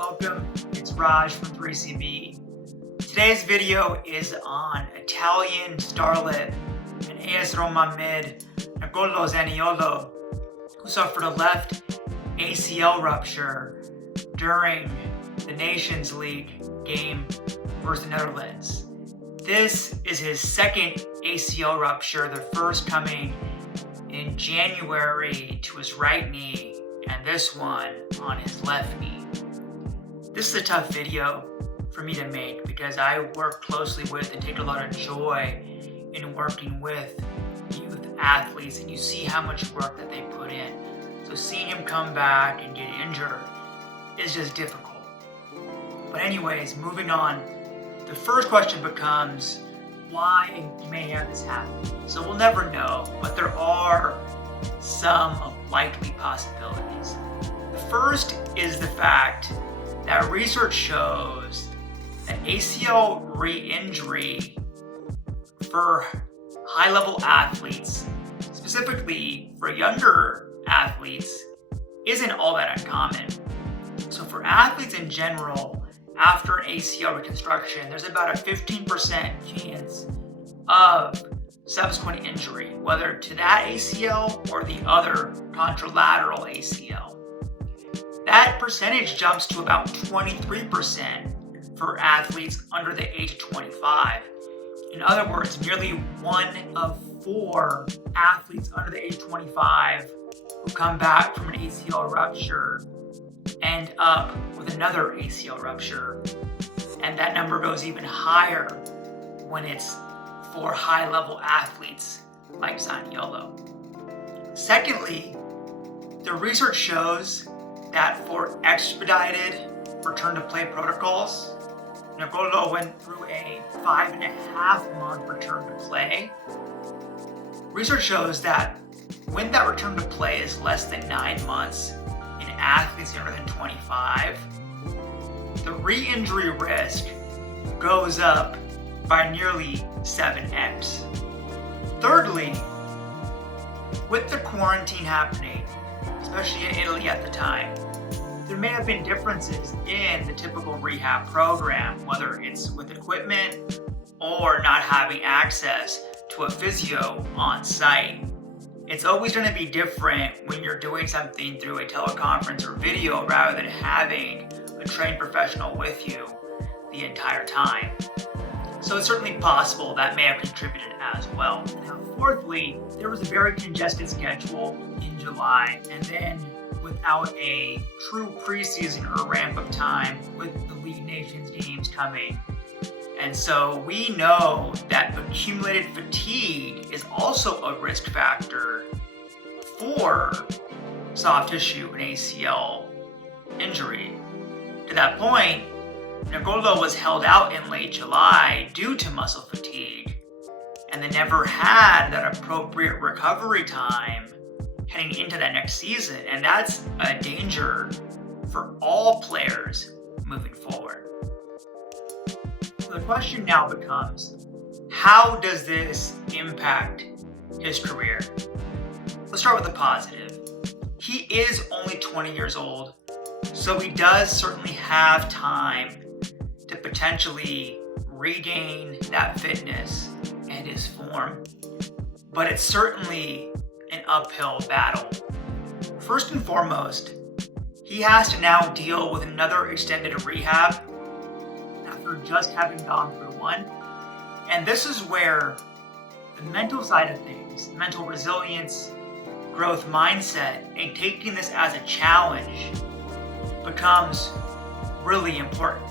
Welcome, it's Raj from 3CB. Today's video is on Italian starlet and AS Roma mid Nicolo Zaniolo, who suffered a left ACL rupture during the Nations League game versus the Netherlands. This is his second ACL rupture, the first coming in January to his right knee, and this one on his left knee. This is a tough video for me to make because I work closely with and take a lot of joy in working with youth athletes, and you see how much work that they put in. So seeing him come back and get injured is just difficult. But anyways, moving on, the first question becomes, why may have this happen? So we'll never know, but there are some likely possibilities. The first is the fact that research shows that ACL re-injury for high-level athletes, specifically for younger athletes, isn't all that uncommon. So for athletes in general, after an ACL reconstruction, there's about a 15% chance of subsequent injury, whether to that ACL or the other contralateral ACL. That percentage jumps to about 23% for athletes under the age of 25. In other words, nearly 1 of 4 athletes under the age of 25 who come back from an ACL rupture end up with another ACL rupture. And that number goes even higher when it's for high-level athletes like Zaniolo. Secondly, the research shows that for expedited return-to-play protocols, Nicolo went through a 5.5-month return to play. Research shows that when that return to play is less than 9 months in athletes younger than 25, the re-injury risk goes up by nearly 7x. Thirdly, with the quarantine happening, especially in Italy at the time, there may have been differences in the typical rehab program, whether it's with equipment or not having access to a physio on site. It's always going to be different when you're doing something through a teleconference or video rather than having a trained professional with you the entire time. So it's certainly possible that may have contributed as well. Now, fourthly, there was a very congested schedule in July, and then without a true preseason or ramp-up time with the League Nations games coming. And so we know that accumulated fatigue is also a risk factor for soft tissue and ACL injury. To that point, Nicolo was held out in late July due to muscle fatigue, and they never had that appropriate recovery time heading into that next season, and that's a danger for all players moving forward. So the question now becomes, how does this impact his career? Let's start with the positive. He is only 20 years old, so he does certainly have time to potentially regain that fitness and his form, but it's certainly an uphill battle. First and foremost, he has to now deal with another extended rehab after just having gone through one. And this is where the mental side of things, mental resilience, growth mindset, and taking this as a challenge becomes really important.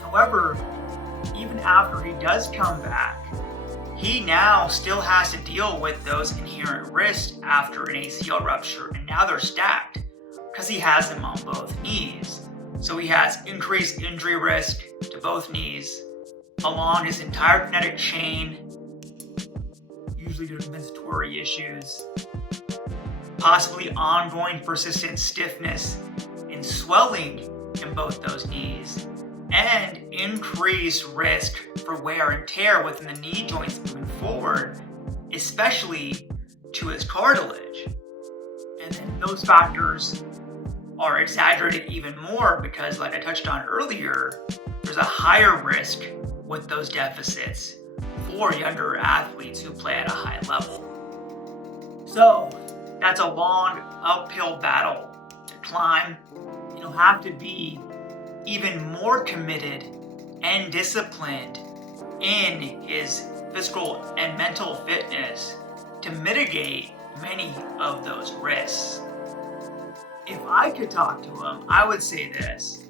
However, even after he does come back, he now still has to deal with those inherent risks after an ACL rupture, and now they're stacked because he has them on both knees. So he has increased injury risk to both knees along his entire kinetic chain, usually due to compensatory issues, possibly ongoing persistent stiffness and swelling in both those knees, and increased risk for wear and tear within the knee joints moving forward, especially to his cartilage. And then those factors are exaggerated even more because, like I touched on earlier, there's a higher risk with those deficits for younger athletes who play at a high level. So that's a long uphill battle to climb. You'll have to be even more committed and disciplined in his physical and mental fitness to mitigate many of those risks. If I could talk to him, I would say this: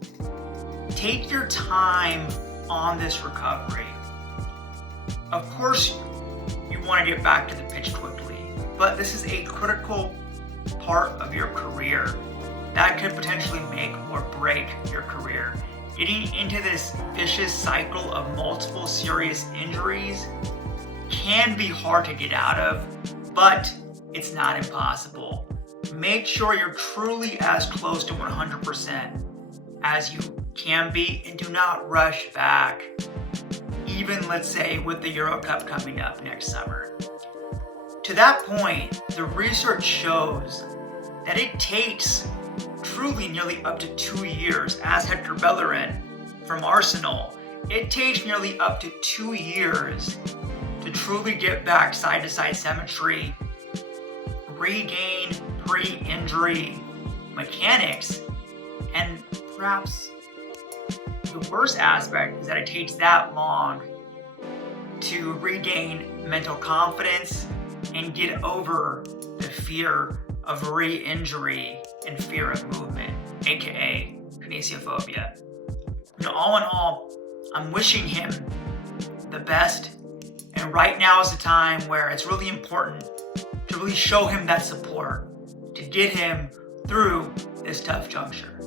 take your time on this recovery. Of course, you want to get back to the pitch quickly, but this is a critical part of your career that could potentially make or break your career. Getting into this vicious cycle of multiple serious injuries can be hard to get out of, but it's not impossible. Make sure you're truly as close to 100% as you can be, and do not rush back, even let's say with the Euro Cup coming up next summer. To that point, the research shows that it takes truly nearly up to 2 years, as Hector Bellerin from Arsenal, it takes nearly up to 2 years to truly get back side-to-side symmetry, regain pre-injury mechanics, and perhaps the worst aspect is that it takes that long to regain mental confidence and get over the fear of re-injury and fear of movement, aka kinesiophobia. All in all, I'm wishing him the best, and right now is the time where it's really important to really show him that support to get him through this tough juncture.